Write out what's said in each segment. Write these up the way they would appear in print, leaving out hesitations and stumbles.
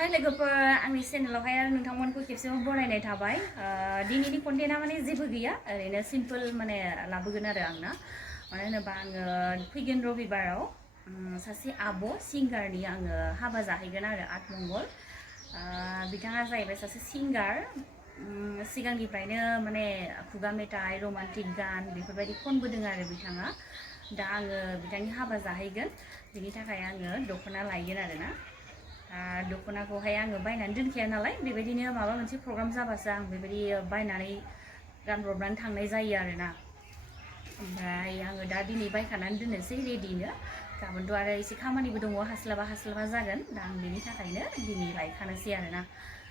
हाय लोगोफोर आंनि चेनेलावहाय नोंथांमोनखौ खेबसेबाव बरायनाय थाबाय दिनैनि कन्टेन्टआ माने जेबो गैया ओरैनो सिम्पल माने लाबोगोन आरो आंना मानो होनोबा आङो फैगोन रबिबाराव सासे आब' सिंगारनि आङो हाबा जाहैगोन आरो आठमंगल बिथाङा जाहैबाय सासे सिंगार सिगांनिफ्रायनो माने खुगा मेथाइ रमान्टिक गान बेफोरबायदि खनबोदों आरो बिथाङा दा आङो बिथांनि हाबा जाहैगोन बिनि थाखाय आङो दख'ना लायगोन आरो ना दख'नाखौहाय आङो बायनानै दोनखाया नालाय बेबायदिनो माबा मोनसे प्रग्राम जाबासो आं बेबायदि बायनानै गानब्रबनानै थांनाय जायो आरोना ओमफ्राय आङो दा दिनै बायखानानै दोननोसै रेडिनो गाबोनथ' आरो एसे खामानिबो दङ हास्लाबा जागोन दा आं बेनि थाखायनो दिनै लायखानोसै आरोना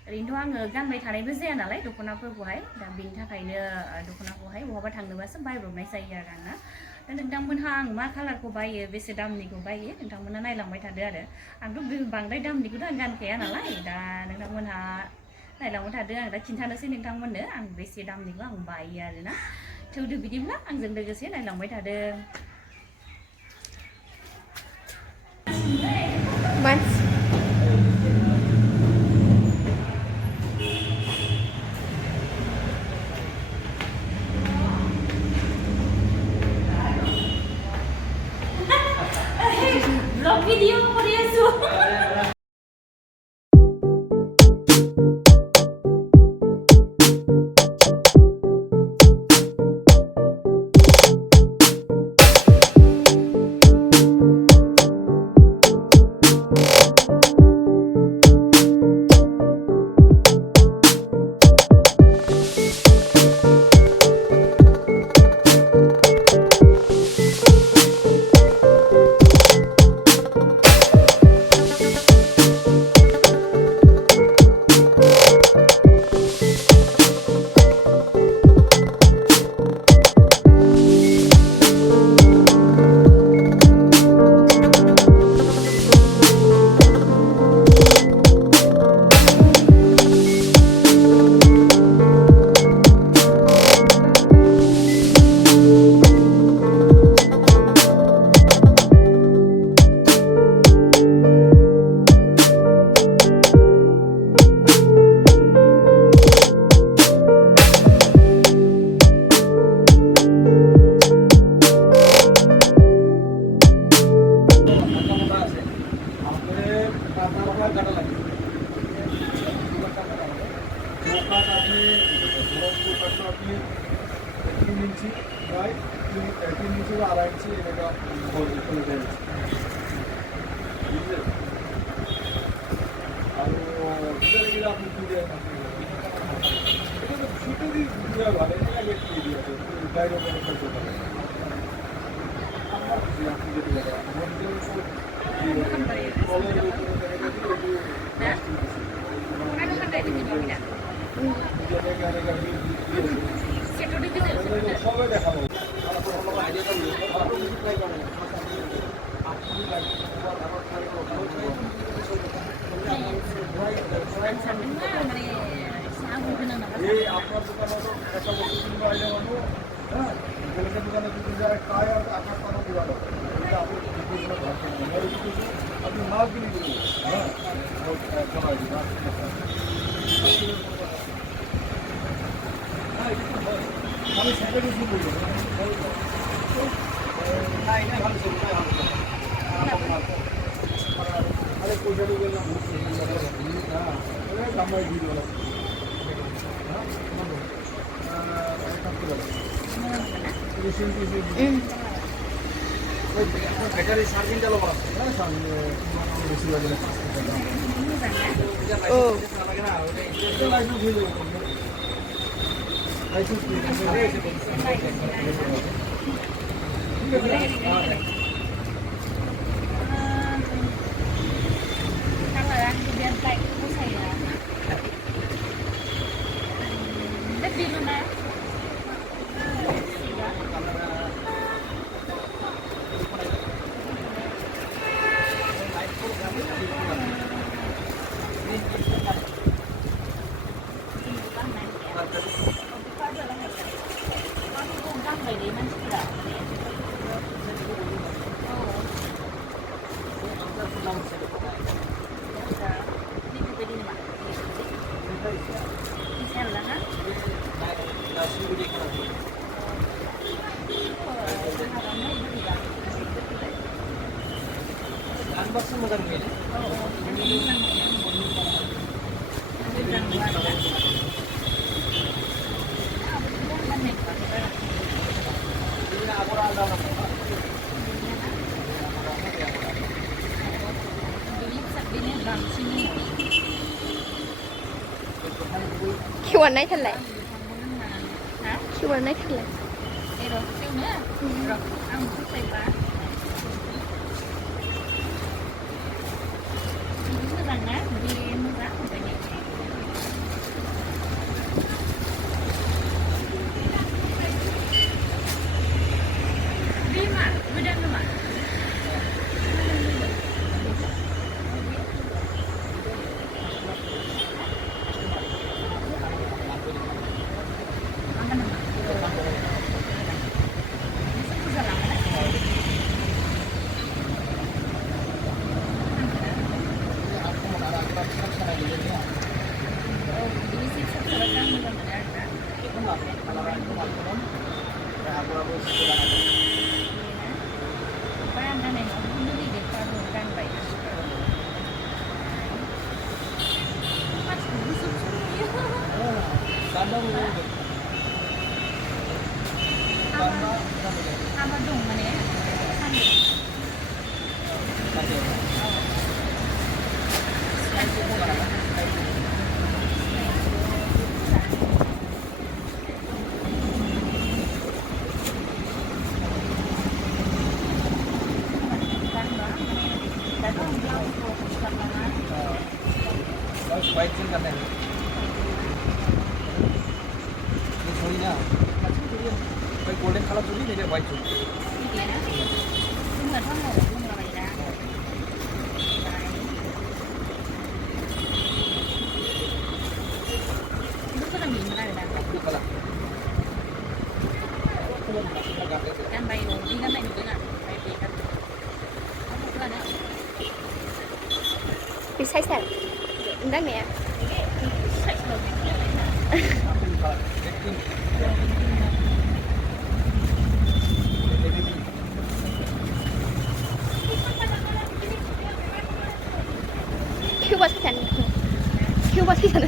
ओरैनोथ' आङो गानबाय थानायबो जाया नालाय दख'नाफोरखौहाय दा बेनि थाखायनो दख'नाखौहाय बहाबा थांनोबासो बायब्रबनाय जायो आरो आंना दा नोंथांमोनहा आं मा कालारखौ बायो बेसे दामनिखौ बायो नोंथांमोना नायलांबाय थादो आरो आंथ' बांद्राय दामनिखौथ' आं गानखाया नालाय दा नोंथांमोनहा नायलांबाय थादो आं दा खिन्थानोसै नोंथांमोननो आं बेसे दामनिखौ आं बायो आरोना थौदो बिदिब्ला आंजों लोगोसे नायलांबाय थादो vlog video por eso. Unboxing motor ini. Khiวันไหนทันแหละkhiวันไหนทันแหละ rồi siêu nữa rồi ăn một chút tay quá nó rằng nát vì nó rác không phải nhẹ đi mà vừa đang mà sama dong mana ya White sing करते हैं ये छोड़ी ना अच्छा छोड़ी भाई golden colour छोड़ी नहीं white छोड़ी ठीक है ना तुम là thằng một không là vậy đó nó có làm gì mà đây là blue color kan bay rồi đi cái này được nè bay đi kan không có nữa ไปใช้แสงได้ไหม คิวว่าที่ฉัน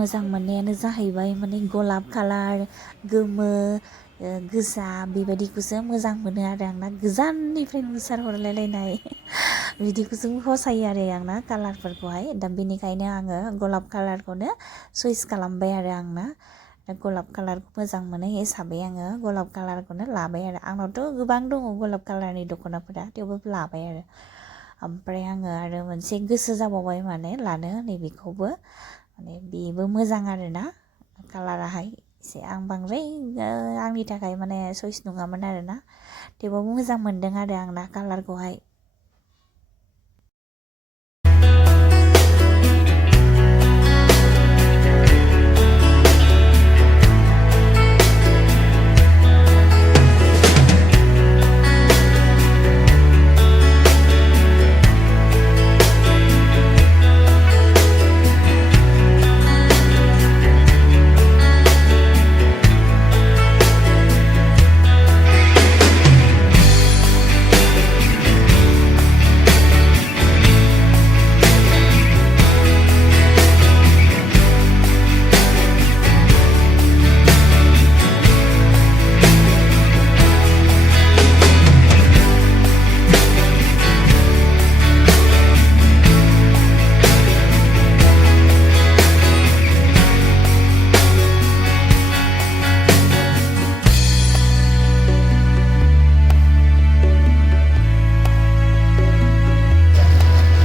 मोजां मोननायानो जाहैबाय माने गलाब कालार गोमो गोजा बेबायदिखौसो मोजां मोनो आरो आंना गोजाननिफ्राय नुसारहरलायलायनाय बिदिखौसो फसायो आरो आंना कालारफोरखौहाय दा बेनिखायनो आङो गलाब कालारखौनो चइस खालामबाय आरो आंना दा गलाब कालारखौ मोजां मोनो हिसाबै आङो गलाब कालारखौनो लाबाय आरो आंनावथ' गोबां दङ गलाब कालारनि दख'नाफोरा थेवबो लाबाय आरो ओमफ्राय आङो आरो मोनसे गोसो जाबावबाय माने लानो नैबेखौबो माने बेबो मोजां आरोना कालाराहाय एसे आं बांद्राय आंनि थाखाय माने चइस नङामोन आरोना थेवबाबो मोजां मोनदों आरो आंना कालारखौहाय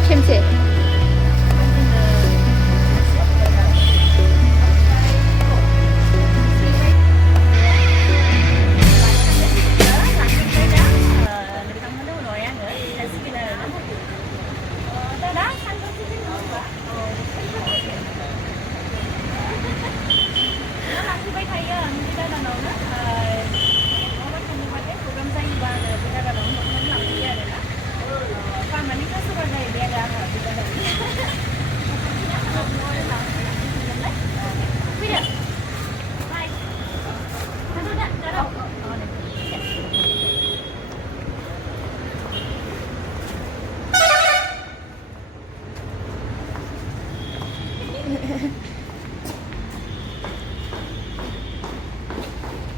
캠세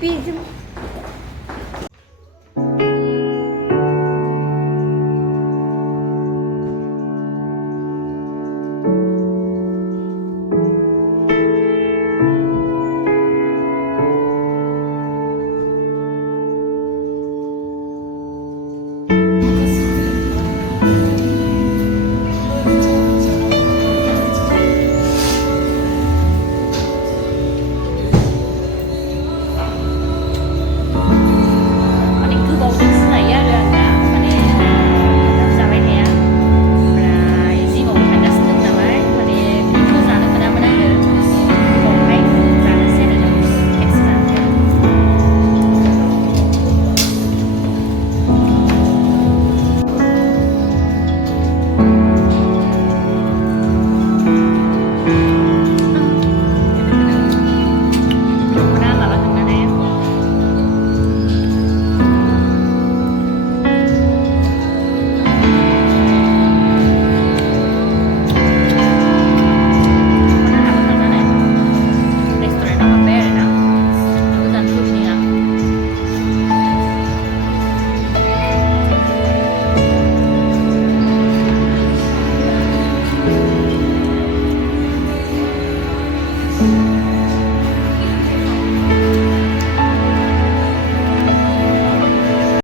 Bizim